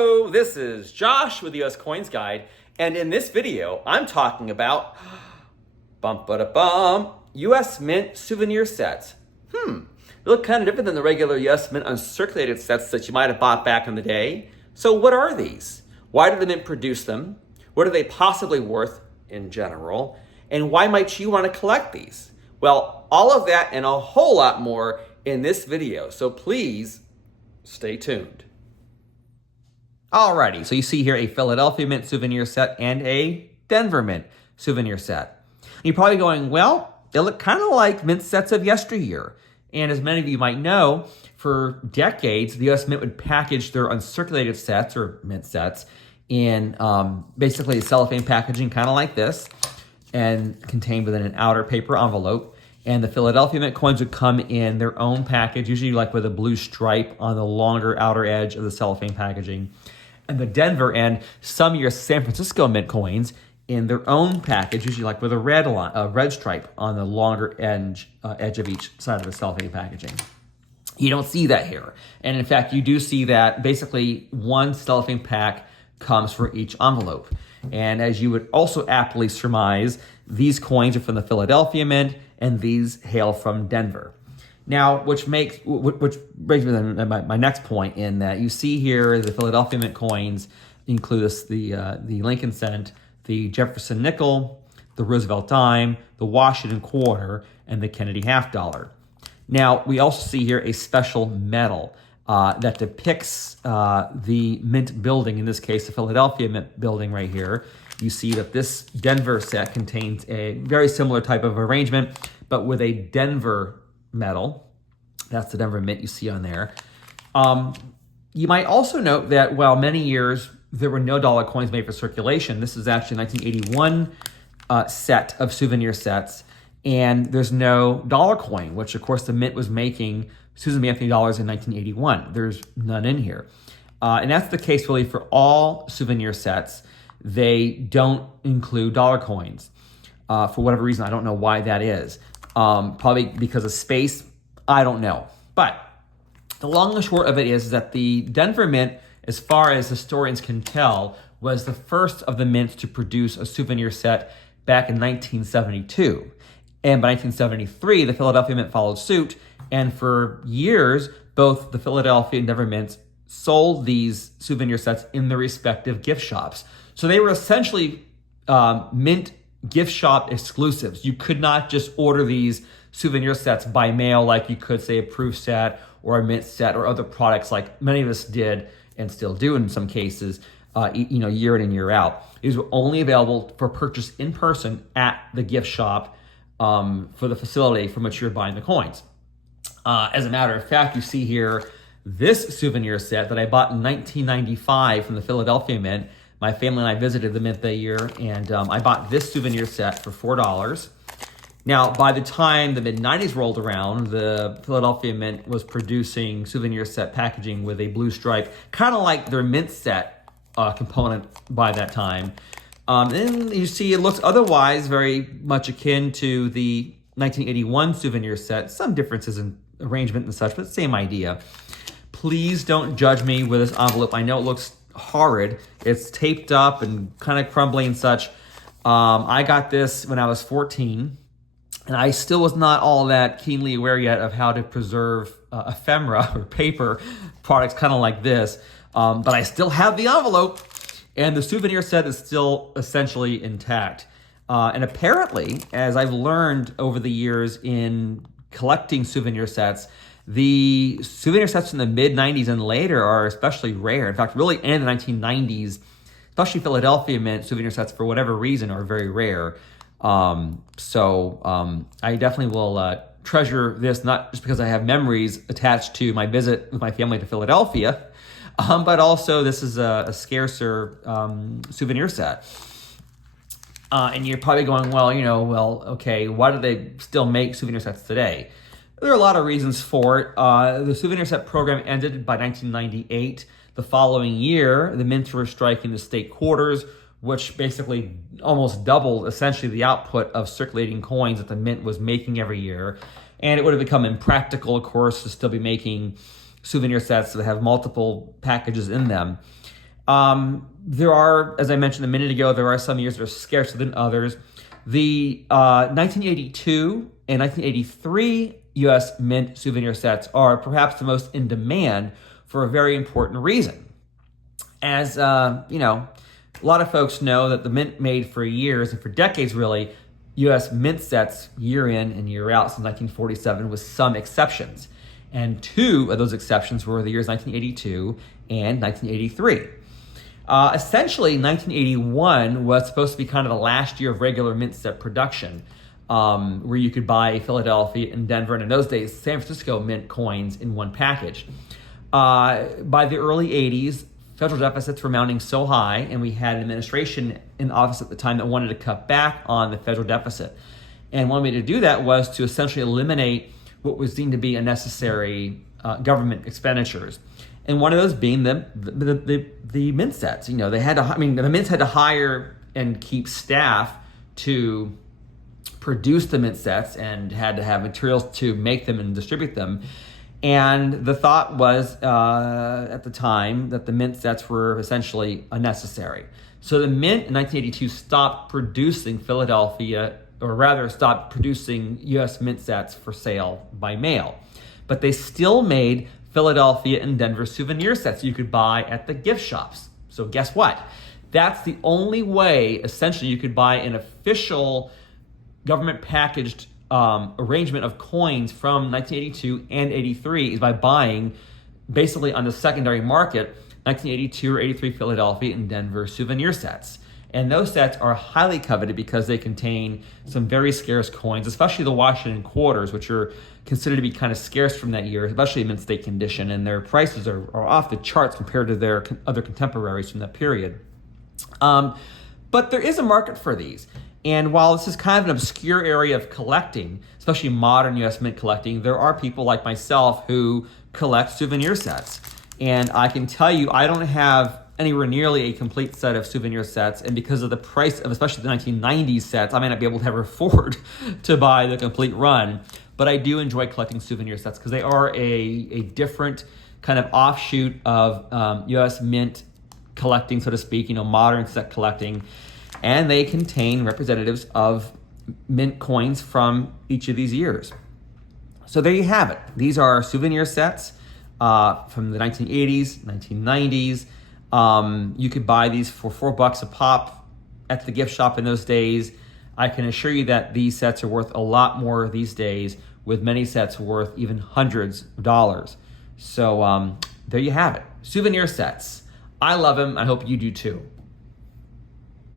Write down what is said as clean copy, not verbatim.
Hello, this is Josh with the US Coins Guide, and in this video, I'm talking about US Mint souvenir sets. They look kind of different than the regular US Mint uncirculated sets that you might have bought back in the day. So what are these? Why did the Mint produce them? What are they possibly worth in general? And why might you want to collect these? Well, all of that and a whole lot more in this video, so please stay tuned. Alrighty, so you see here a Philadelphia Mint souvenir set and a Denver Mint souvenir set. You're probably going, well, they look kind of like mint sets of yesteryear. And as many of you might know, for decades, the US Mint would package their uncirculated sets or mint sets in basically cellophane packaging, kind of like this, and contained within an outer paper envelope. And the Philadelphia Mint coins would come in their own package, usually like with a blue stripe on the longer outer edge of the cellophane packaging. And the Denver and some year San Francisco Mint coins in their own package, usually like with a red stripe on the longer edge of each side of the cellophane packaging. You don't see that here. And in fact, you do see that basically one cellophane pack comes for each envelope. And as you would also aptly surmise, these coins are from the Philadelphia Mint and these hail from Denver. Now, which brings me to my next point in that you see here the Philadelphia Mint coins include the Lincoln cent, the Jefferson nickel, the Roosevelt dime, the Washington quarter, and the Kennedy half dollar. Now, we also see here a special medal that depicts the Mint building, in this case, the Philadelphia Mint building right here. You see that this Denver set contains a very similar type of arrangement, but with a Denver medal. That's the Denver Mint you see on there. You might also note that while many years there were no dollar coins made for circulation, this is actually a 1981 set of souvenir sets, and there's no dollar coin, which of course the Mint was making Susan B. Anthony dollars in 1981. There's none in here. And that's the case really for all souvenir sets. They don't include dollar coins. For whatever reason, I don't know why that is. Probably because of space, I don't know. But the long and short of it is that the Denver Mint, as far as historians can tell, was the first of the mints to produce a souvenir set back in 1972. And by 1973, the Philadelphia Mint followed suit. And for years, both the Philadelphia and Denver Mints sold these souvenir sets in their respective gift shops. So they were essentially Mint gift shop exclusives. You could not just order these souvenir sets by mail like you could, say, a proof set or a mint set or other products like many of us did and still do in some cases, year in and year out. These were only available for purchase in person at the gift shop for the facility from which you're buying the coins. As a matter of fact, you see here this souvenir set that I bought in 1995 from the Philadelphia Mint. My family and I visited the Mint that year, and I bought this souvenir set for $4. Now, by the time the mid-90s rolled around, the Philadelphia Mint was producing souvenir set packaging with a blue stripe, kind of like their Mint set component by that time. And you see it looks otherwise very much akin to the 1981 souvenir set. Some differences in arrangement and such, but same idea. Please don't judge me with this envelope. I know it looks horrid. It's taped up and kind of crumbly and such. I got this when I was 14, and I still was not all that keenly aware yet of how to preserve ephemera or paper products kind of like this. But I still have the envelope, and the souvenir set is still essentially intact. And apparently, as I've learned over the years in collecting souvenir sets, the souvenir sets in the mid-90s and later are especially rare. In fact, really in the 1990s, especially Philadelphia Mint souvenir sets, for whatever reason, are very rare. So I definitely will treasure this, not just because I have memories attached to my visit with my family to Philadelphia, but also this is a scarcer souvenir set. And you're probably going, okay, why do they still make souvenir sets today? There are a lot of reasons for it. The souvenir set program ended by 1998. The following year, the mints were striking the state quarters, which basically almost doubled essentially the output of circulating coins that the mint was making every year. And it would have become impractical, of course, to still be making souvenir sets that have multiple packages in them. There are, as I mentioned a minute ago, there are some years that are scarcer than others. The 1982 and 1983 U.S. Mint souvenir sets are perhaps the most in demand for a very important reason. As you know, a lot of folks know that the Mint made for years and for decades really U.S. Mint sets year in and year out since 1947 with some exceptions. And two of those exceptions were the years 1982 and 1983. Essentially, 1981 was supposed to be kind of the last year of regular Mint set production, where you could buy Philadelphia and Denver, and in those days, San Francisco Mint coins in one package. By the early 80s, federal deficits were mounting so high, and we had an administration in office at the time that wanted to cut back on the federal deficit. And one way to do that was to essentially eliminate what was deemed to be unnecessary government expenditures. And one of those being the mint sets. You know, they had to. I mean, the mints had to hire and keep staff to produce the mint sets, and had to have materials to make them and distribute them. And the thought was at the time that the mint sets were essentially unnecessary. So the Mint in 1982 stopped producing Philadelphia, or rather stopped producing U.S. Mint sets for sale by mail. But they still made Philadelphia and Denver souvenir sets you could buy at the gift shops. So guess what? That's the only way, essentially, you could buy an official government packaged arrangement of coins from 1982 and 83 is by buying, basically on the secondary market, 1982 or 83 Philadelphia and Denver souvenir sets. And those sets are highly coveted because they contain some very scarce coins, especially the Washington quarters, which are considered to be kind of scarce from that year, especially in mint state condition, and their prices are off the charts compared to their other contemporaries from that period. But there is a market for these. And while this is kind of an obscure area of collecting, especially modern U.S. Mint collecting, there are people like myself who collect souvenir sets. And I can tell you, I don't have anywhere nearly a complete set of souvenir sets, and because of the price of especially the 1990s sets, I may not be able to ever afford to buy the complete run. But I do enjoy collecting souvenir sets because they are a different kind of offshoot of U.S. Mint collecting, so to speak, modern set collecting. And they contain representatives of mint coins from each of these years. So there you have it. These are souvenir sets from the 1980s, 1990s. You could buy these for $4 a pop at the gift shop in those days. I can assure you that these sets are worth a lot more these days, with many sets worth even hundreds of dollars. So there you have it. Souvenir sets. I love them. I hope you do too.